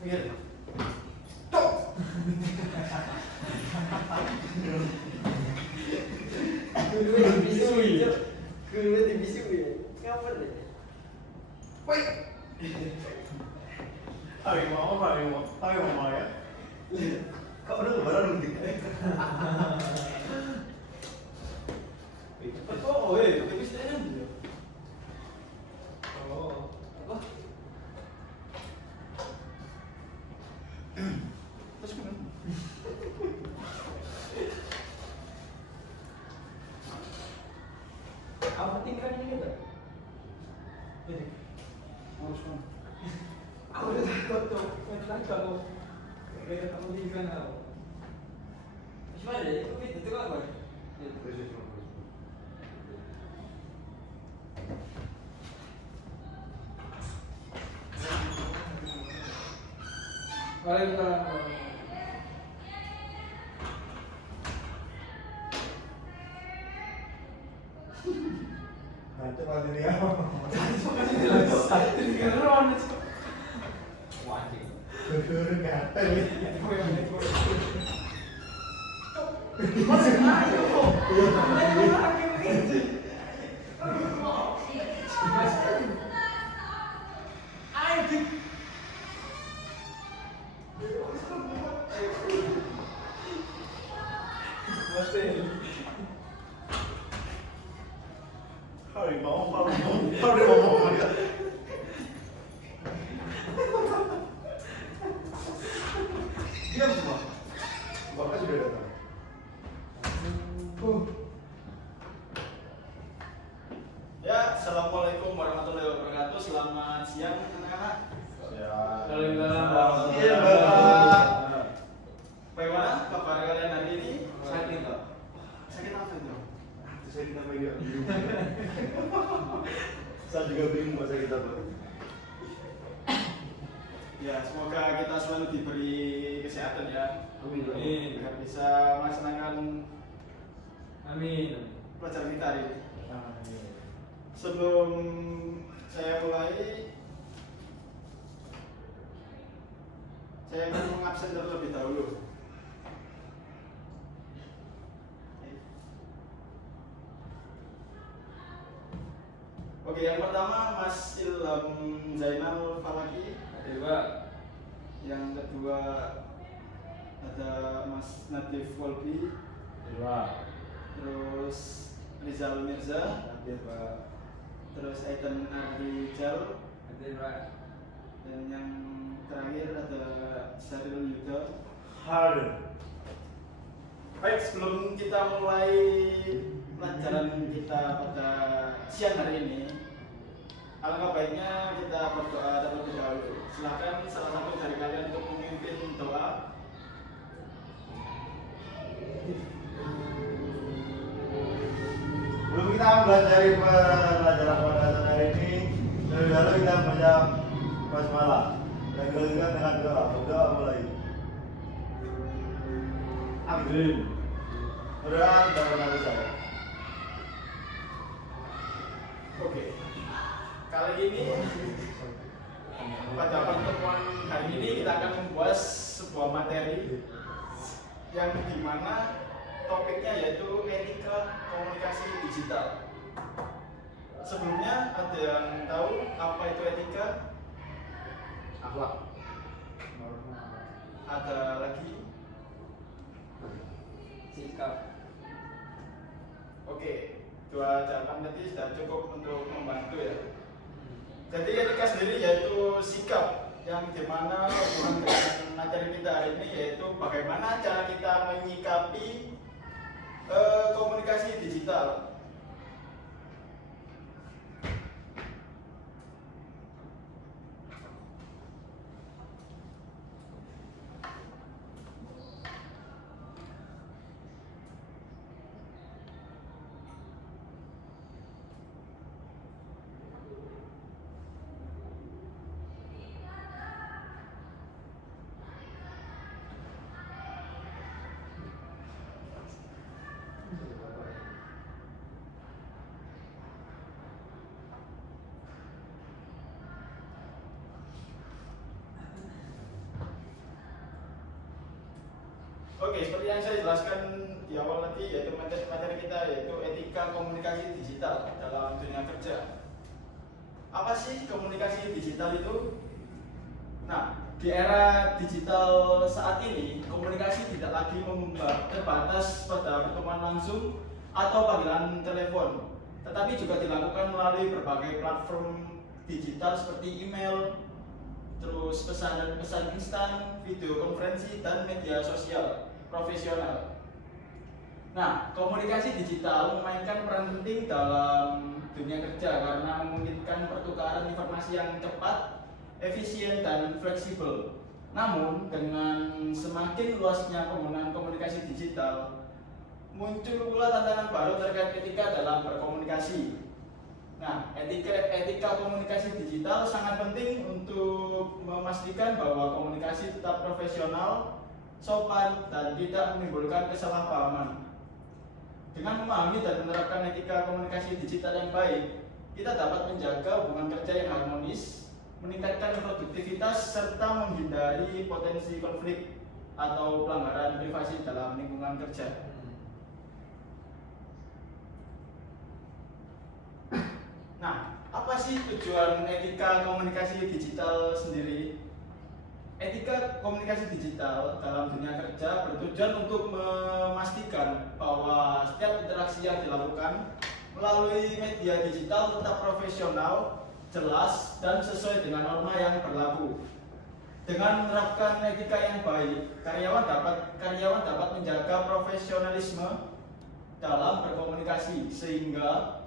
Iya. Cok. Guru bisui. Guru bisui. Kapan deh? Woi. Ayo mau ya. Kau udah lebaran gitu. Cepet kok, oh iya, tapi saya dulu. Oh, apa? Terus kenapa? Apa tinggal ini gitu? Ini. Harus kan. Aku udah takut tuh, takut kalau kayak kamu tinggal apa? Gimana ya? Itu apa? Waalaikumsalam. Nanti kalau dia Guru gatel. Harimau. Diam semua. Bapak sudah datang. Ya, assalamualaikum warahmatullahi wabarakatuh. Selamat siang anak-anak. Waalaikumsalam. Iya, Bapak. Bagaimana kabar kalian hari ini? Sakit toh? Sakit apa itu? Itu saya kita pegang. Saya juga bingung bahasa kita apa. Ya, semoga kita selalu diberi kesehatan ya. Amin. Biar bisa melaksanakan Amin. pelajaran kita hari ini. Sebelum saya mulai, saya akan mengabsen terlebih dahulu. Oke, yang pertama Mas Ilham Zainal Falaki. Ada dua. Yang kedua ada Mas Nadif Walbi. Dua. Terus Rizal Mirza. Terus Aidan Arrijal. Ada dua. Dan yang terakhir ada Syaril Yuda. Hard. Baik, sebelum kita mulai pelajaran kita pada siang hari ini, alangkah baiknya kita berdoa terlebih dahulu. Silakan salah satu dari kalian untuk memimpin doa. Sebelum kita belajar pelajaran pada hari ini, lebih dahulu kita baca basmalah dan dilanjutkan dengan doa. Doa mulai. Amin. Doa dalam nama saya. Oke. Kali ini pada pertemuan hari ini kita akan membahas sebuah materi yang dimana topiknya yaitu etika komunikasi digital. Sebelumnya ada yang tahu apa itu etika? Akhlak. Ada lagi? Sikap. Oke, dua jawaban tadi sudah cukup untuk membantu ya. Jadi etika sendiri yaitu sikap yang dimana hubungan dengan materi kita hari ini yaitu bagaimana cara kita menyikapi komunikasi digital. Oke, seperti yang saya jelaskan di awal tadi, yaitu materi kita yaitu etika komunikasi digital dalam dunia kerja. Apa sih komunikasi digital itu? Nah, di era digital saat ini, komunikasi tidak lagi terbatas pada pertemuan langsung atau panggilan telepon, tetapi juga dilakukan melalui berbagai platform digital seperti email, terus pesan instan, video konferensi, dan media sosial profesional. Nah, komunikasi digital memainkan peran penting dalam dunia kerja karena memungkinkan pertukaran informasi yang cepat, efisien, dan fleksibel. Namun, dengan semakin luasnya penggunaan komunikasi digital, muncul pula tantangan baru terkait etika dalam berkomunikasi. Nah, etika komunikasi digital sangat penting untuk memastikan bahwa komunikasi tetap profesional, sopan, dan tidak menimbulkan kesalahpahaman. Dengan memahami dan menerapkan etika komunikasi digital yang baik, kita dapat menjaga hubungan kerja yang harmonis, meningkatkan produktivitas, serta menghindari potensi konflik atau pelanggaran privasi dalam lingkungan kerja. Nah, apa sih tujuan etika komunikasi digital sendiri? Etika komunikasi digital dalam dunia kerja bertujuan untuk memastikan bahwa setiap interaksi yang dilakukan melalui media digital tetap profesional, jelas, dan sesuai dengan norma yang berlaku. Dengan menerapkan etika yang baik, karyawan dapat menjaga profesionalisme dalam berkomunikasi sehingga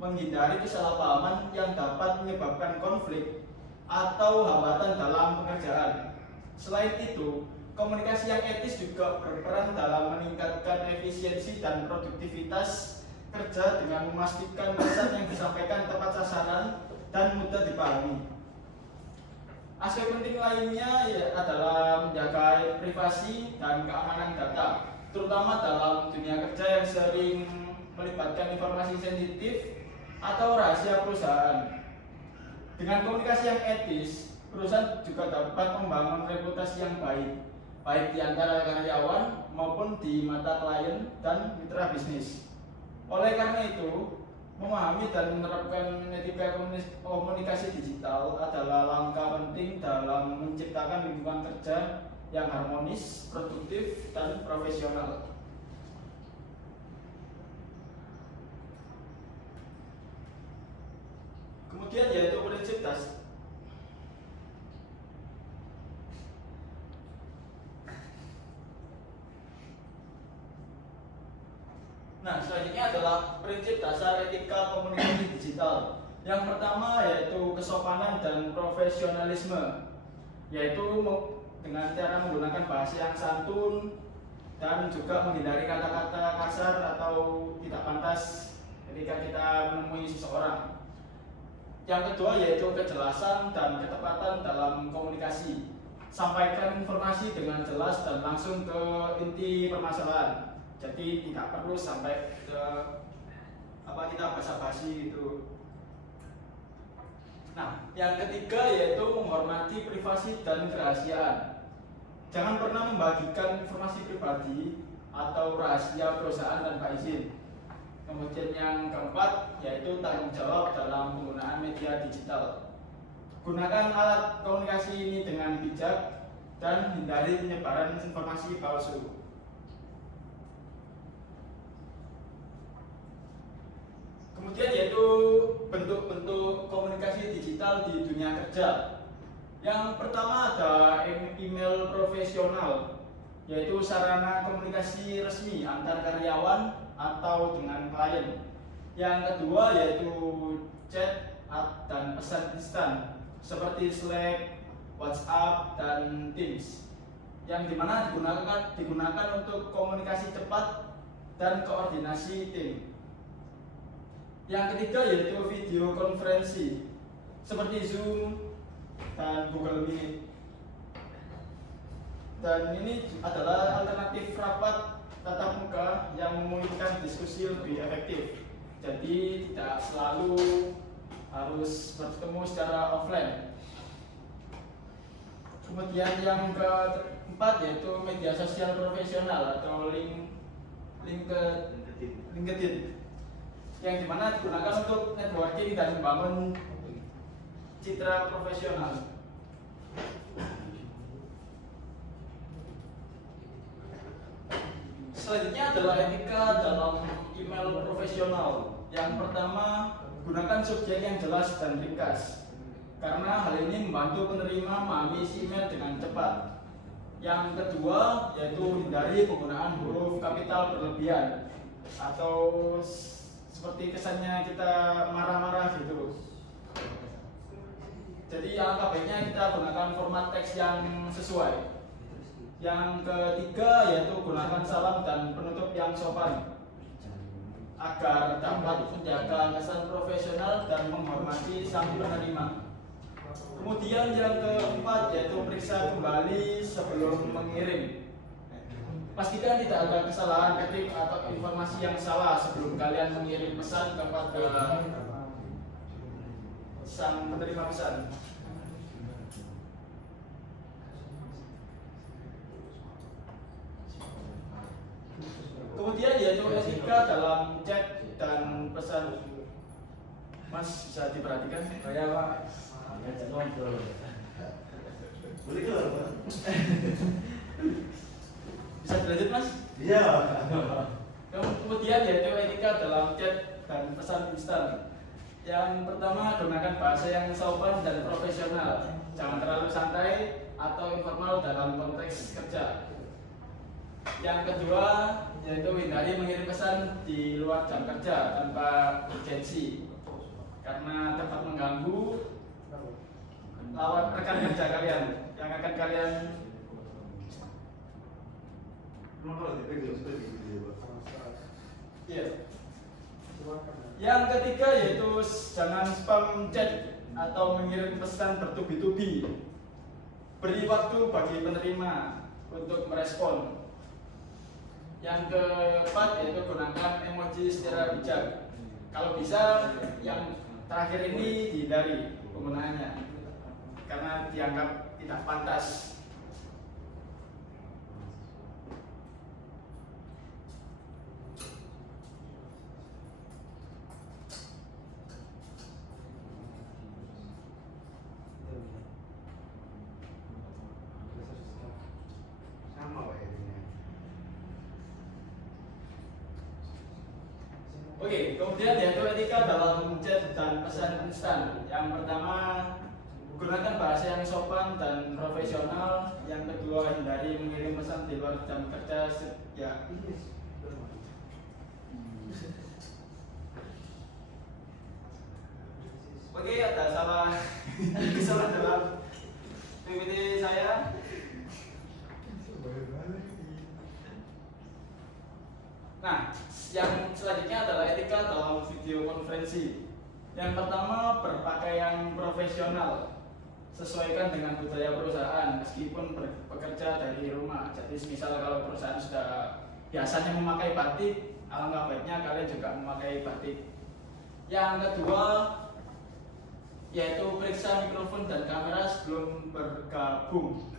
menghindari kesalahpahaman yang dapat menyebabkan konflik atau hambatan dalam pekerjaan. Selain itu, komunikasi yang etis juga berperan dalam meningkatkan efisiensi dan produktivitas kerja dengan memastikan pesan yang disampaikan tepat sasaran dan mudah dipahami. Aspek penting lainnya adalah menjaga privasi dan keamanan data, terutama dalam dunia kerja yang sering melibatkan informasi sensitif atau rahasia perusahaan. Dengan komunikasi yang etis, perusahaan juga dapat membangun reputasi yang baik di antara karyawan maupun di mata klien dan mitra bisnis. Oleh karena itu, memahami dan menerapkan etika komunikasi digital adalah langkah penting dalam menciptakan lingkungan kerja yang harmonis, produktif, dan profesional. Kemudian yaitu prinsip dasar. Nah, selanjutnya adalah prinsip dasar etika komunikasi digital. Yang pertama yaitu kesopanan dan profesionalisme, yaitu dengan cara menggunakan bahasa yang santun dan juga menghindari kata-kata kasar atau tidak pantas ketika kita menemui seseorang. Yang kedua yaitu kejelasan dan ketepatan dalam komunikasi. Sampaikan informasi dengan jelas dan langsung ke inti permasalahan. Jadi tidak perlu sampai ke kita basa-basi gitu. Nah, yang ketiga yaitu menghormati privasi dan kerahasiaan. Jangan pernah membagikan informasi pribadi atau rahasia perusahaan tanpa izin. Kemudian yang keempat yaitu tanggung jawab dalam penggunaan media digital. Gunakan alat komunikasi ini dengan bijak dan hindari penyebaran informasi palsu. Kemudian yaitu bentuk-bentuk komunikasi digital di dunia kerja. Yang pertama ada email profesional, yaitu sarana komunikasi resmi antar karyawan atau dengan klien. Yang kedua yaitu chat dan pesan instan seperti Slack, WhatsApp, dan Teams, yang dimana digunakan untuk komunikasi cepat dan koordinasi tim. Yang ketiga yaitu video konferensi seperti Zoom dan Google Meet. Dan ini adalah alternatif rapat tatap muka yang memungkinkan diskusi lebih efektif. Jadi tidak selalu harus bertemu secara offline. Kemudian yang keempat yaitu media sosial profesional atau LinkedIn yang dimana digunakan untuk networking dan membangun citra profesional. Selanjutnya adalah etika dalam email profesional. Yang pertama, gunakan subjek yang jelas dan ringkas, karena hal ini membantu penerima memahami isi email dengan cepat. Yang kedua, yaitu hindari penggunaan huruf kapital berlebihan atau seperti kesannya kita marah-marah gitu. Jadi alangkah baiknya kita gunakan format teks yang sesuai. Yang ketiga yaitu gunakan salam dan penutup yang sopan agar dapat menjaga kesan profesional dan menghormati sang penerima. Kemudian yang keempat yaitu periksa kembali sebelum mengirim. Pastikan tidak ada kesalahan ketik atau informasi yang salah sebelum kalian mengirim pesan kepada sang penerima pesan. Kemudian yaitu etika dalam chat dan pesan. Mas bisa diperhatikan? Saya Pak. Boleh keluar, Pak? Bisa dilanjut Mas? Iya. Kemudian yaitu etika dalam chat dan pesan instan. Yang pertama, gunakan bahasa yang sopan dan profesional. Jangan terlalu santai atau informal dalam konteks kerja. Yang kedua, yaitu hindari mengirim pesan di luar jam kerja tanpa urgensi, karena dapat mengganggu lawan rekan kerja kalian yang akan kalian. Emang kalau dipegang seperti itu, Pak? Iya. Yang ketiga yaitu jangan spam chat atau mengirim pesan bertubi-tubi. Beri waktu bagi penerima untuk merespon. Yang keempat yaitu gunakan emoji secara bijak. Kalau bisa yang terakhir ini dihindari penggunaannya karena dianggap tidak pantas. Sama, Pak, ini. Oke, kemudian yaitu etika dalam chat dan pesan instan. Yang pertama, gunakan bahasa yang sopan dan profesional. Yang kedua, hindari mengirim pesan di luar jam kerja. Ya. Oke, ada salah salah dalam PPT saya. Nah, yang selanjutnya adalah etika dalam video konferensi. Yang pertama, berpakaian profesional. Sesuaikan dengan budaya perusahaan meskipun bekerja dari rumah. Jadi misal kalau perusahaan sudah biasanya memakai batik, alangkah baiknya kalian juga memakai batik. Yang kedua, yaitu periksa mikrofon dan kamera sebelum bergabung.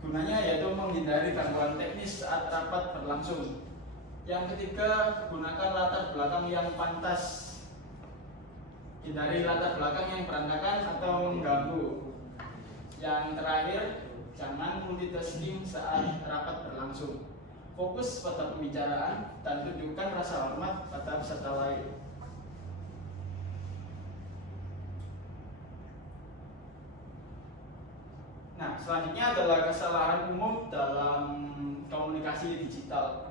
Gunanya yaitu menghindari gangguan teknis saat rapat berlangsung. Yang ketiga, gunakan latar belakang yang pantas. Hindari latar belakang yang berantakan atau mengganggu. Yang terakhir, jangan multitasking saat rapat berlangsung. Fokus pada pembicaraan dan tunjukkan rasa hormat pada peserta lain. Nah, selanjutnya adalah kesalahan umum dalam komunikasi digital.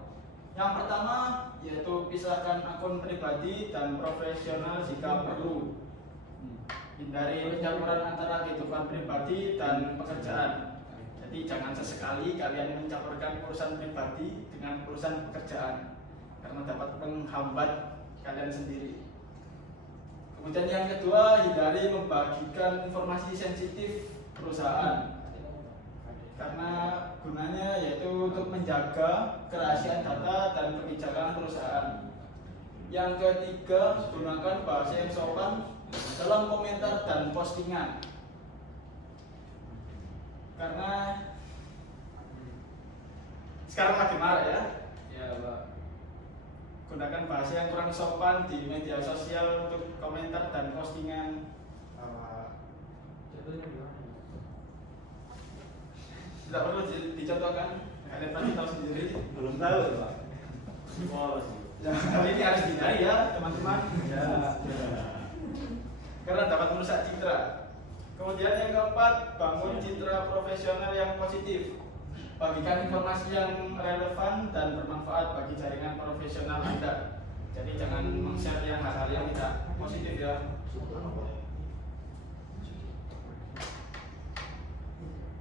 Yang pertama yaitu pisahkan akun pribadi dan profesional jika perlu. Hindari pencampuran antara kehidupan pribadi dan pekerjaan. Jadi jangan sesekali kalian mencampurkan urusan pribadi dengan urusan pekerjaan karena dapat menghambat kalian sendiri. Kemudian yang kedua, hindari membagikan informasi sensitif perusahaan karena gunanya yaitu untuk menjaga kerahasiaan data dan kebijakan perusahaan. Yang ketiga, gunakan bahasa yang sopan dalam komentar dan postingan. karena sekarang lagi marak ya, ya Pak. Gunakan bahasa yang kurang sopan di media sosial untuk komentar dan postingan. Contohnya gimana? Tidak perlu dicontohkan, kalian pasti tahu sendiri. Belum tahu ya, Pak. Semua sih. Ya, kali ini harus dihindari ya teman-teman. Ya. Karena dapat merusak citra. Kemudian yang keempat, bangun citra profesional yang positif. Bagikan informasi yang relevan dan bermanfaat bagi jaringan profesional Anda. Jadi jangan meng-share yang hal-hal yang tidak positif ya.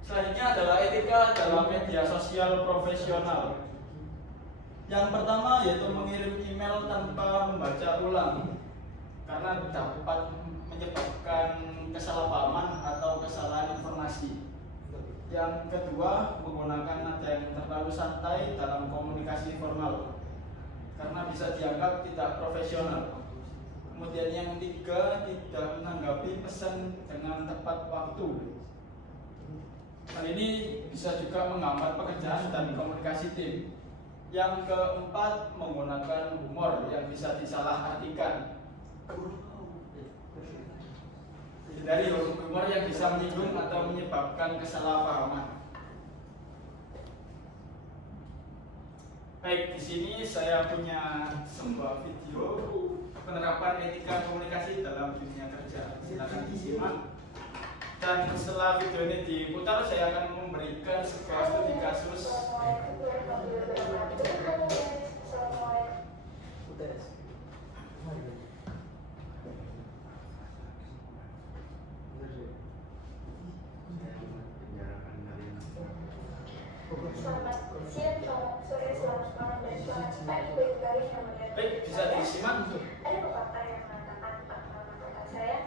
Selanjutnya adalah etika dalam media sosial profesional. Yang pertama yaitu mengirim email tanpa membaca ulang, karena dapat menyebabkan kesalahpahaman atau kesalahan informasi. Yang kedua, menggunakan nada yang terlalu santai dalam komunikasi formal, karena bisa dianggap tidak profesional. Kemudian yang ketiga, tidak menanggapi pesan dengan tepat waktu. Hal ini bisa juga menghambat pekerjaan dan komunikasi tim. Yang keempat, menggunakan humor yang bisa disalahartikan. Dari humor yang bisa menyinggung atau menyebabkan kesalahpahaman. Baik, di sini saya punya sebuah video penerapan etika komunikasi dalam dunia kerja. Silakan disimak. Dan setelah video ini diputar, saya akan memberikan sebuah studi kasus. Selamat siang, selamat sore, selamat malam, dan selamat pagi bagi kalian yang melihat. Baik, bisa disimak. Ada pepatah yang mengatakan empat nama kata saya.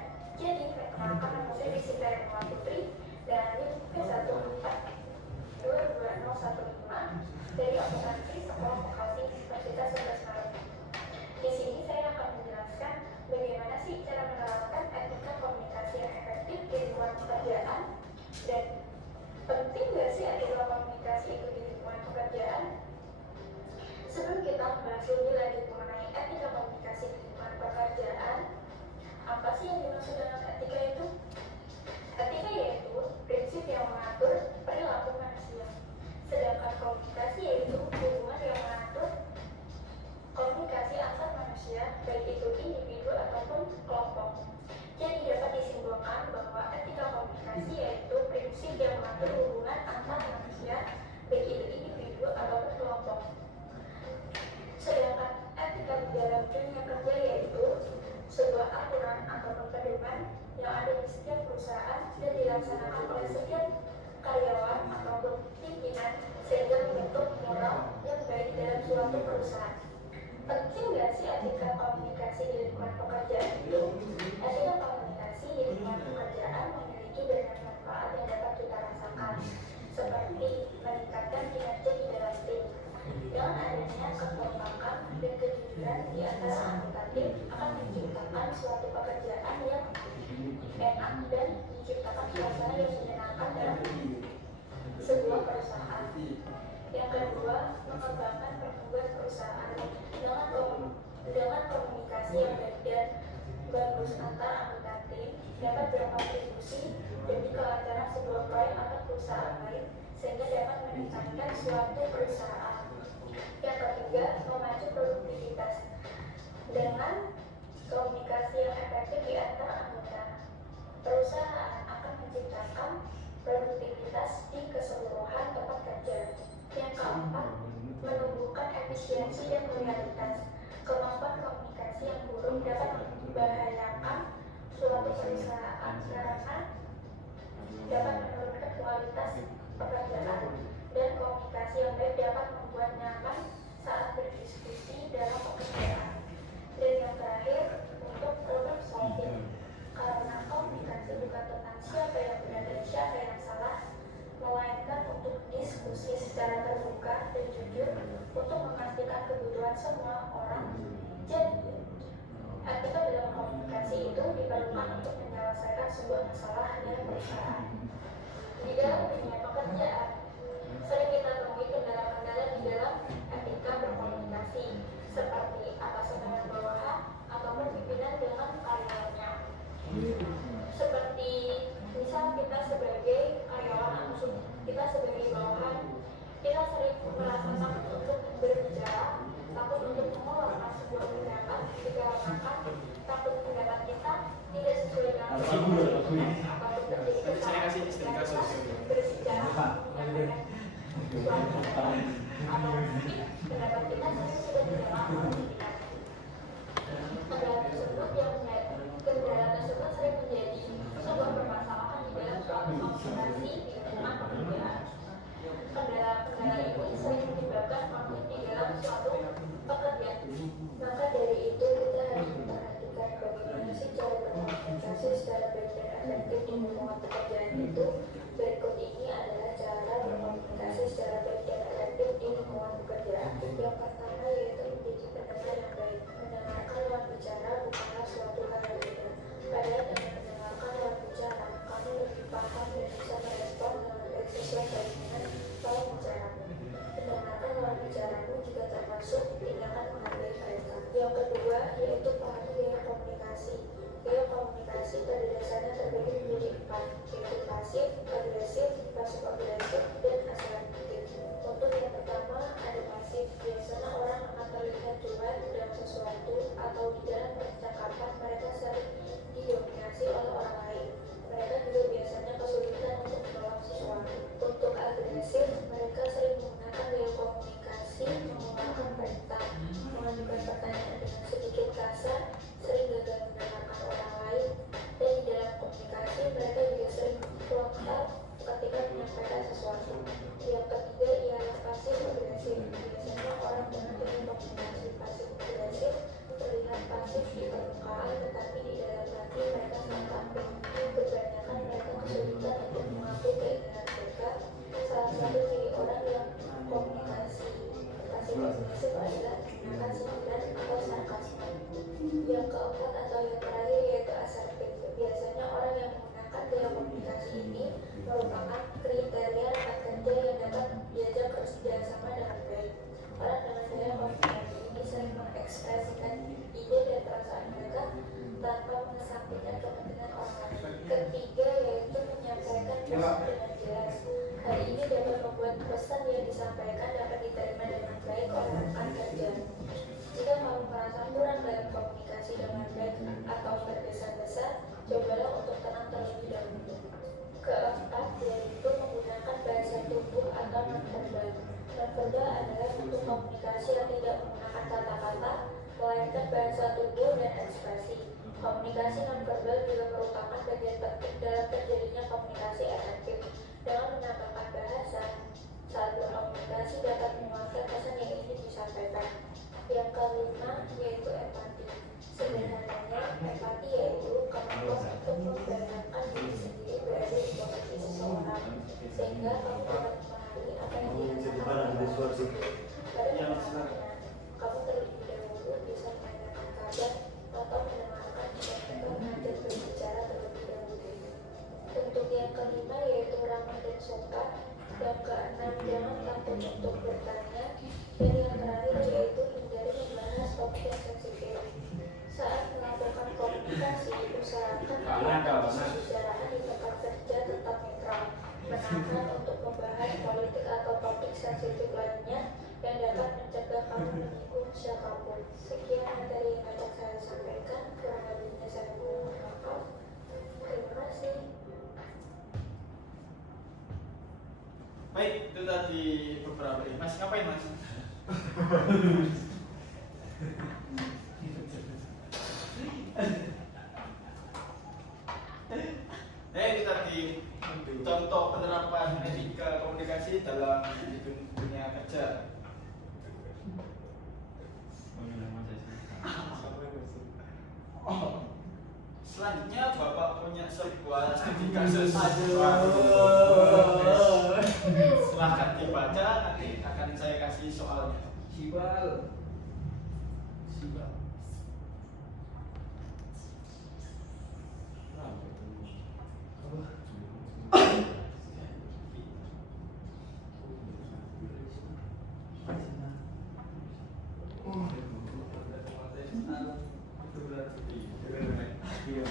Jadi, perkenalkan nama saya Desita Erma Putri dari P1422015 dari akuntansi Sekolah Vokasi Universitas 11 Maret. Di sini saya akan menjelaskan bagaimana sih cara menerapkan etika komunikasi yang efektif di lingkungan pekerjaan dan penting nggak sih etika komunikasi itu di lingkungan pekerjaan? Sebelum kita membahas lebih lanjut mengenai etika komunikasi di lingkungan pekerjaan, apa sih yang dimaksud dengan etika itu? Etika yaitu prinsip yang mengatur perilaku manusia, sedangkan komunikasi yaitu hubungan yang mengatur komunikasi antar manusia, baik itu individu ataupun kelompok. Jadi dapat disimpulkan bahwa etika komunikasi yaitu prinsip yang mengatur hubungan antar manusia, baik itu individu ataupun kelompok. Sedangkan etika di dalam dunia kerja yaitu sebuah aturan ataupun pedoman yang ada di setiap perusahaan dan dilaksanakan oleh setiap karyawan ataupun pimpinan sehingga membentuk moral yang baik dalam suatu perusahaan. Penting nggak sih etika komunikasi di lingkungan pekerjaan itu? Etika komunikasi di lingkungan pekerjaan memiliki banyak manfaat yang dapat kita rasakan, seperti meningkatkan kinerja di dalam tim. Dengan adanya kekompakan dan kejujuran di antara anggota tim akan menciptakan suatu pekerjaan yang enak dan menciptakan suasana yang menyenangkan dalam sebuah perusahaan. Yang kedua, mengembangkan pertumbuhan perusahaan dengan komunikasi yang baik dan bagus antar anggota tim dapat berkontribusi demi kelancaran sebuah proyek atau perusahaan lain sehingga dapat meningkatkan suatu perusahaan. Yang ketiga, memacu produktivitas dengan komunikasi yang efektif di antara anggota. Perusahaan akan menciptakan produktivitas di keseluruhan tempat kerja. Yang keempat, menumbuhkan efisiensi dan loyalitas. Kemampuan komunikasi yang buruk dapat membahayakan suatu perusahaan karena dapat menurunkan kualitas pekerjaan, dan komunikasi yang baik dapat membuat nyaman saat berdiskusi dalam pekerjaan. Dan yang terakhir, untuk problem solving, karena komunikasi bukan tentang siapa yang benar dan siapa yang salah, melainkan untuk diskusi secara terbuka dan jujur untuk memastikan kebutuhan semua orang. Jadi, etika dalam komunikasi itu diperlukan untuk menyelesaikan sebuah masalah dalam perusahaan. Di dalam dunia pekerjaan, sering kita temui kendala-kendala di dalam etika berkomunikasi, seperti atasan dengan bawahan ataupun pimpinan dengan karyawannya. Seperti misal kita sebagai karyawan atau kita sebagai bawahan, kita sering merasa takut untuk berbicara, takut untuk mengeluarkan sebuah pendapat dikarenakan takut pendapat kita tidak sesuai dengan ataupun terjadi kesalahan ketika kita berbicara menyampaikan suatu atau mungkin pendapat kita sering sudah diterima oleh pimpinan. Kendala tersebut sering menjadi sebuah permasalahan di dalam suatu komunikasi di lingkungan pekerjaan. Kendala-kendala ini sering menyebabkan konflik di dalam suatu pekerjaan. Maka dari itu kita harus memperhatikan bagaimana sih cara berkomunikasi secara baik dan efektif di lingkungan pekerjaan itu. Berikut ini adalah cara berkomunikasi secara baik dan efektif di lingkungan pekerjaan. Yang pertama yaitu menjadi pendengar yang baik. Mendengarkan lawan bicara bukanlah suatu hal yang mudah. Padahal dengan mendengarkan lawan bicara, kamu lebih paham dan bisa merespon dengan baik sesuai dengan lawan bicaramu. Mendengarkan lawan bicaramu juga termasuk tindakan menghargai mereka. Yang kedua yaitu pahami gaya komunikasi. Gaya komunikasi pada dasarnya terbagi menjadi 4, yaitu pasif, agresif, pasif-agresif, dan asertif. Untuk yang pertama ada pasif. Biasanya orang akan terlihat cuek dalam sesuatu atau di dalam percakapan mereka sering didominasi oleh orang lain. Mereka juga biasanya kesulitan untuk menolak sesuatu. Untuk agresif, mereka sering menggunakan gaya komunikasi, menggunakan perintah, mengajukan pertanyaan dengan sedikit kasar, sering gagal mendengarkan orang lain, dan di dalam komunikasi mereka juga sering frontal ketika menyampaikan sesuatu. Yang ketiga ialah pasif agresif. Biasanya orang dengan gaya komunikasi pasif agresif terlihat pasif di permukaan, tetapi di dalam hati mereka sangat tangguh. Kebanyakan mereka kesulitan untuk mengakui keinginan mereka. Salah satu ciri orang yang komunikasi pasif agresif adalah menggunakan sindiran atau sarkasme. Yang keempat atau yang terakhir yaitu asertif. Biasanya orang yang menggunakan gaya komunikasi ini merupakan kriteria rekan kerja yang dapat diajak kerjasama dengan baik. Orang dengan gaya komunikasi ini sering mengekspresikan ide dan perasaan mereka tanpa mengesampingkan kepentingan orang lain. Ketiga yaitu menyampaikan pesan dengan jelas. Hal ini dapat membuat pesan yang disampaikan dapat diterima dengan baik oleh rekan kerja. Jika kamu merasa kurang dalam komunikasi dengan baik atau tergesa-gesa, cobalah untuk tenang terlebih dahulu. Keempat yaitu menggunakan bahasa tubuh atau nonverbal. Nonverbal adalah bentuk komunikasi yang tidak menggunakan kata-kata, melainkan bahasa tubuh dan ekspresi. Komunikasi nonverbal juga merupakan bagian penting dalam terjadinya komunikasi efektif. Dengan menambahkan bahasa, saat berkomunikasi dapat menguatkan pesan yang ingin disampaikan. Yang kelima yaitu empati. Sederhananya, empati yaitu kemampuan untuk membayangkan diri sendiri berada di posisi seseorang, sehingga kamu dapat memahami apa yang dirasakan orang tersebut. Pada dasarnya, kamu terlebih dahulu bisa menanyakan kabar atau mendengarkan jika mereka mengajak berbicara terlebih dahulu. Bentuk yang kelima yaitu ramah dan sopan. Yang keenam, jangan takut untuk bertanya. Dan yang terakhir yaitu hindari membahas topik yang sensitif. Saat melakukan komunikasi, usahakan agar pembicaraan di tempat kerja tetap netral. Menahan untuk membahas politik atau topik sensitif lainnya yang dapat mencegah kamu menyinggung siapapun. Sekian materi yang dapat saya sampaikan. Kurang lebihnya saya mohon maaf. Terima kasih. Baik, itu tadi beberapa ini. Mas, ngapain mas? Itu tadi contoh penerapan etika komunikasi dalam dunia kerja. Selanjutnya Bapak punya sebuah studi kasus. Silahkan dibaca, nanti akan saya kasih soalnya. Sibal. Iya.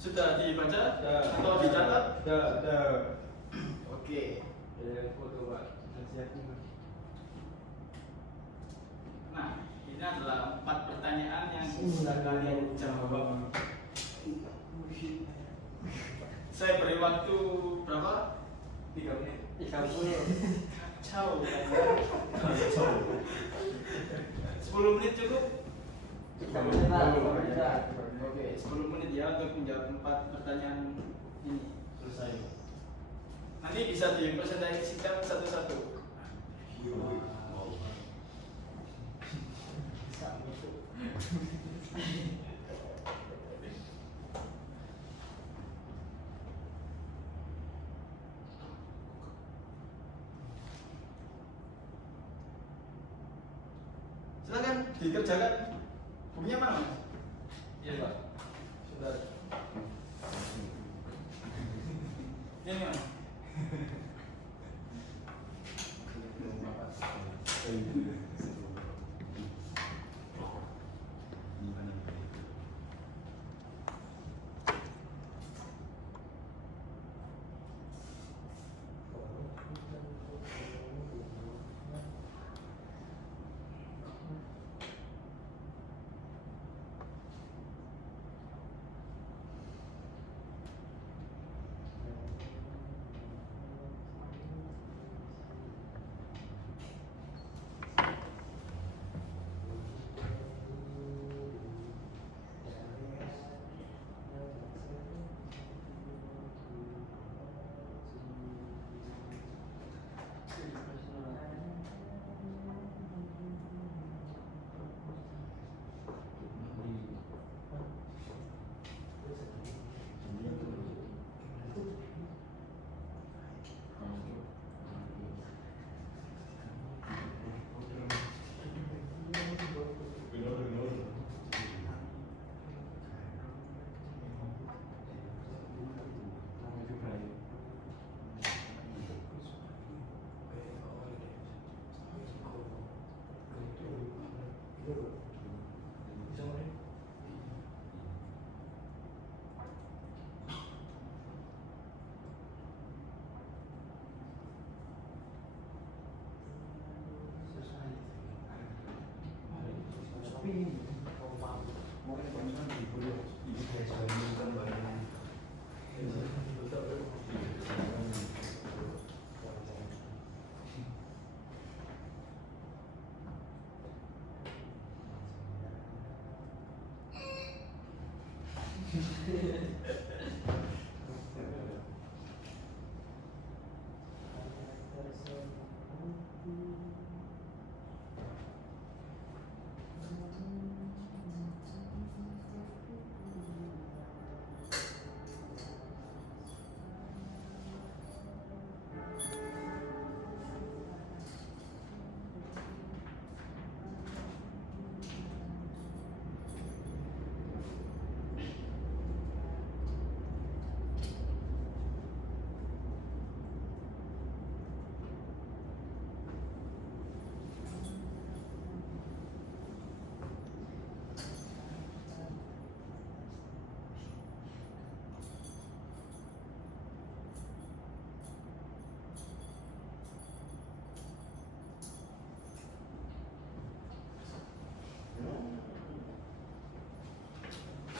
Sudah dibaca atau dicatat? Sudah. Oke. Ya, foto Pak. Siap-siap. Nah, ini adalah 4 pertanyaan yang bisa kalian jawab. Saya beri waktu berapa? 3 menit. 30. Jauh. 10 menit cukup? 3 menit lah. Oke, 10 menit ya untuk menjawab 4 pertanyaan ini. Selesai. Nanti bisa dipresentasikan satu-satu. Silakan dikerjakan. Bukunya mana, Mas? Iya, Pak. Sudah. Ini, Mas.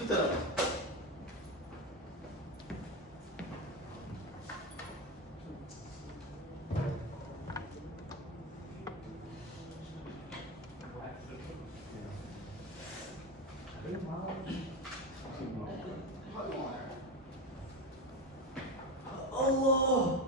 Sudah. Allah.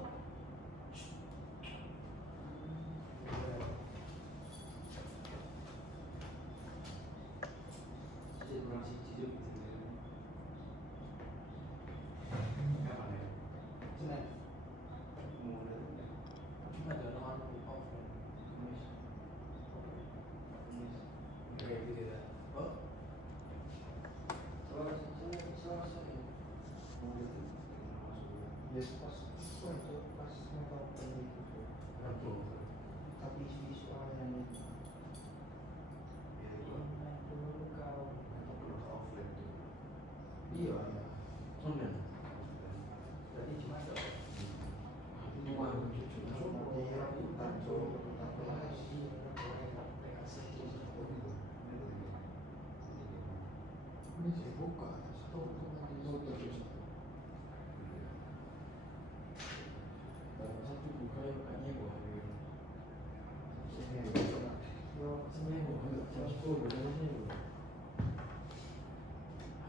Ya pas itu pas mau itu tapi isu-isu yang itu dulu kau iya jadi cuma ada ini saya buka satu satu buka yang kayaknya gua seminggu jam 10 dari sini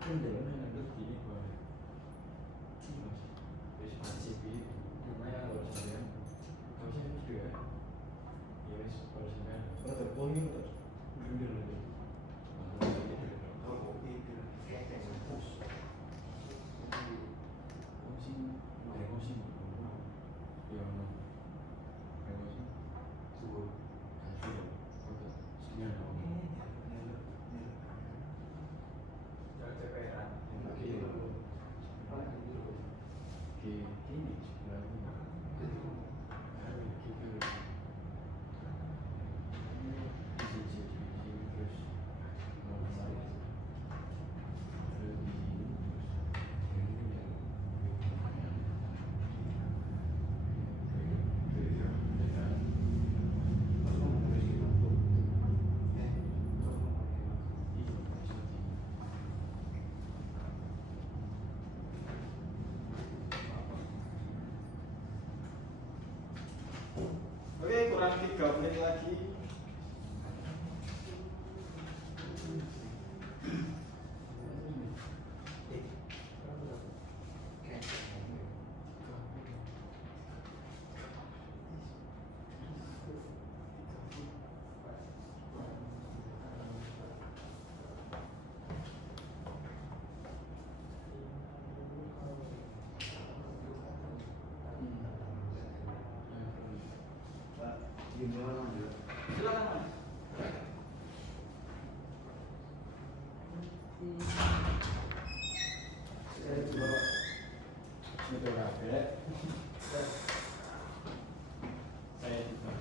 kan dari mana ada gini gua wis masih di lumayan kalau saya kalau saya juga ya wis kalau saya rada poin terus jujur aja Oke, kurang 3 menit lagi. Silakan Mas. Betul kafe. Saya juga.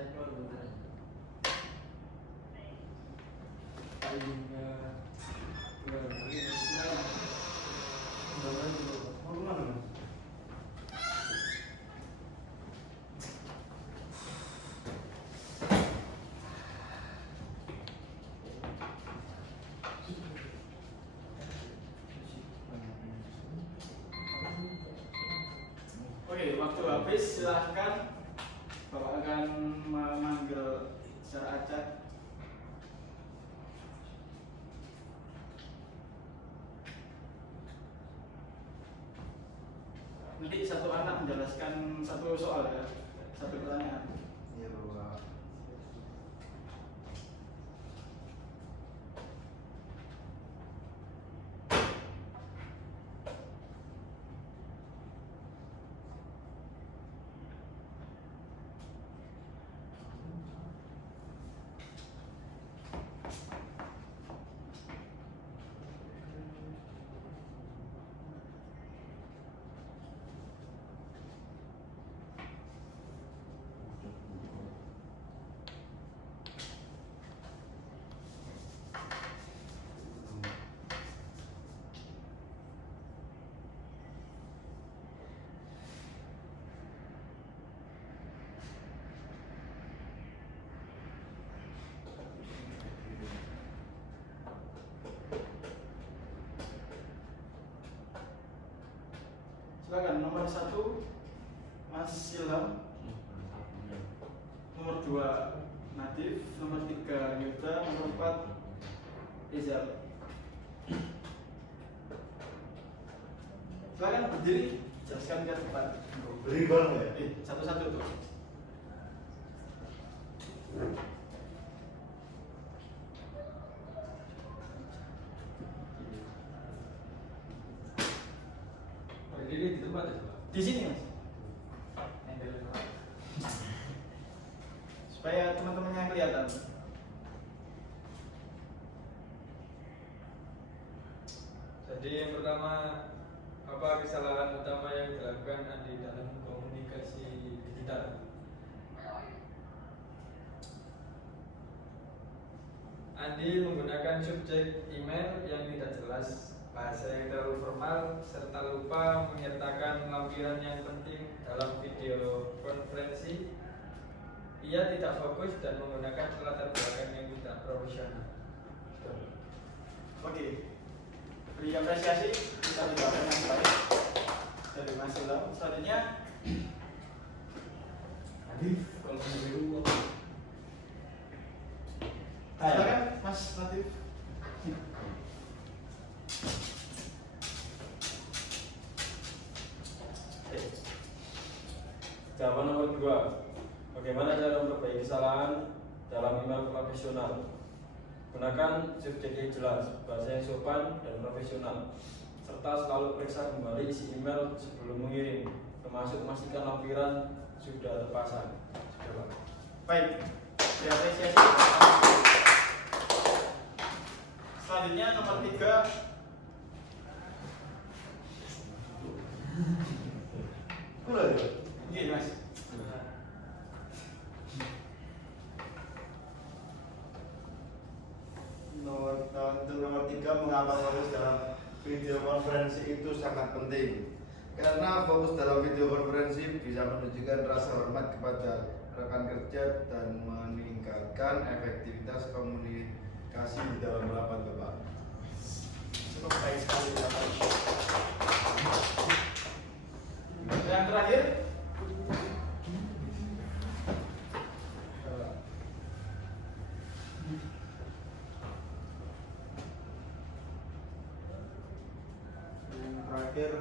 saya keluar bentar aja. Tadinya keluar lagi, silakan. Mudah-mudahan dulu. Mau kemana mas? Oke, waktu habis silahkan. Bapak akan memanggil secara acak. Nanti satu anak menjelaskan satu soal ya, satu pertanyaan. Iya bapak. Silakan nomor 1 Mas Ilham, nomor 2 Nadif, nomor 3 Yuda, nomor 4 Izal. Silakan berdiri, jelaskan ke depan. Beri bareng ya? Satu-satu tuh. Berdiri di tempat ya, Pak? Di sini Mas, supaya teman-temannya kelihatan. Jadi yang pertama, apa kesalahan utama yang dilakukan Andi dalam komunikasi digital? Andi menggunakan subjek email yang tidak jelas, bahasa yang terlalu formal, serta lupa menyertakan lampiran yang penting dalam video konferensi. Ia tidak fokus dan menggunakan latar belakang yang tidak profesional. Oke, beri apresiasi bisa dijalankan yang baik dari Mas Ilham. Selanjutnya Nadif, kalau dulu silakan Mas Nadif. Jawaban nomor 2. Bagaimana cara memperbaiki kesalahan dalam email profesional? Gunakan subjek yang jelas, bahasa yang sopan dan profesional, serta selalu periksa kembali isi email sebelum mengirim, termasuk memastikan lampiran sudah terpasang. Sudah, Pak. Baik, diapresiasi. Selanjutnya nomor 3 Mulai. Oke Mas. Untuk nomor 3, mengapa fokus dalam video konferensi itu sangat penting? Karena fokus dalam video konferensi bisa menunjukkan rasa hormat kepada rekan kerja dan meningkatkan efektivitas komunikasi di dalam rapat, Bapak. Cukup baik sekali Bapak. Yang terakhir terakhir,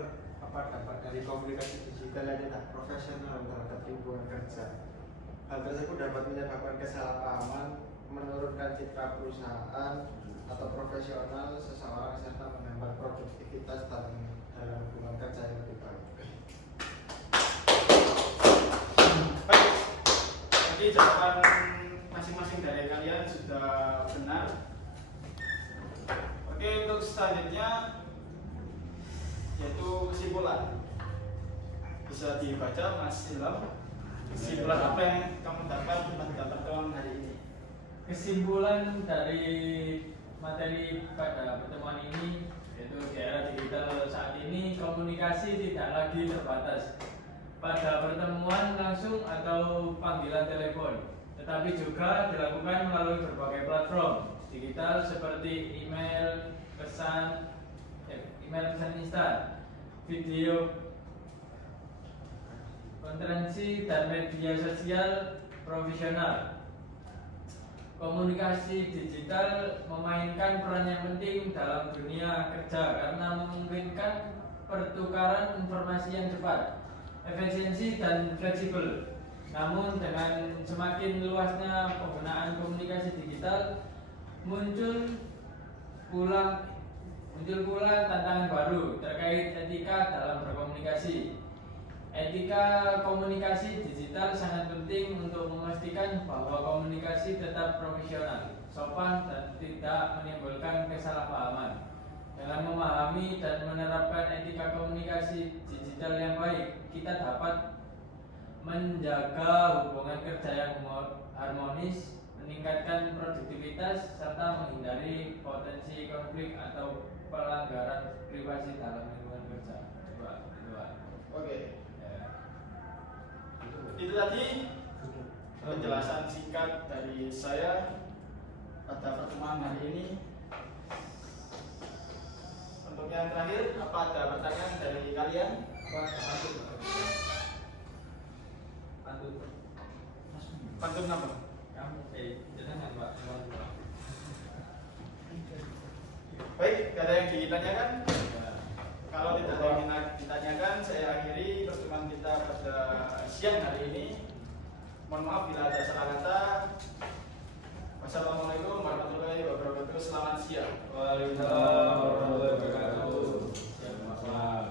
apa dampak dari komunikasi digital yang tidak profesional terhadap lingkungan kerja? Hal tersebut dapat menyebabkan kesalahpahaman, menurunkan citra perusahaan atau profesional seseorang, serta menghambat produktivitas dalam hubungan kerja yang lebih baik. baik. Jadi jawaban masing-masing dari kalian sudah benar. Oke, untuk selanjutnya yaitu kesimpulan, bisa dibaca Mas Ilham. Kesimpulan apa yang kamu dapat pada pertemuan hari ini? Kesimpulan dari materi pada pertemuan ini yaitu di era digital saat ini komunikasi tidak lagi terbatas pada pertemuan langsung atau panggilan telepon, tetapi juga dilakukan melalui berbagai platform digital seperti email pesan instan, video konferensi, dan media sosial profesional. Komunikasi digital memainkan peran yang penting dalam dunia kerja karena memungkinkan pertukaran informasi yang cepat, efisiensi, dan fleksibel. Namun dengan semakin luasnya penggunaan komunikasi digital muncul pula tantangan baru terkait etika dalam berkomunikasi. Etika komunikasi digital sangat penting untuk memastikan bahwa komunikasi tetap profesional, sopan, dan tidak menimbulkan kesalahpahaman. Dengan memahami dan menerapkan etika komunikasi digital yang baik, kita dapat menjaga hubungan kerja yang harmonis, meningkatkan produktivitas, serta menghindari potensi konflik atau pelanggaran privasi dalam lingkungan kerja. Oke. Itu tadi penjelasan singkat dari saya pada pertemuan hari ini. Untuk yang terakhir, apa ada pertanyaan dari kalian? Pantun apa? Jangan Pak. Baik, tidak ada yang ditanyakan? Kalau tidak ada yang ditanyakan, saya akhiri pertemuan kita pada siang hari ini. Mohon maaf bila ada salah kata. Wassalamualaikum warahmatullahi wabarakatuh. Selamat siang. Waalaikumsalam warahmatullahi wabarakatuh. Salam.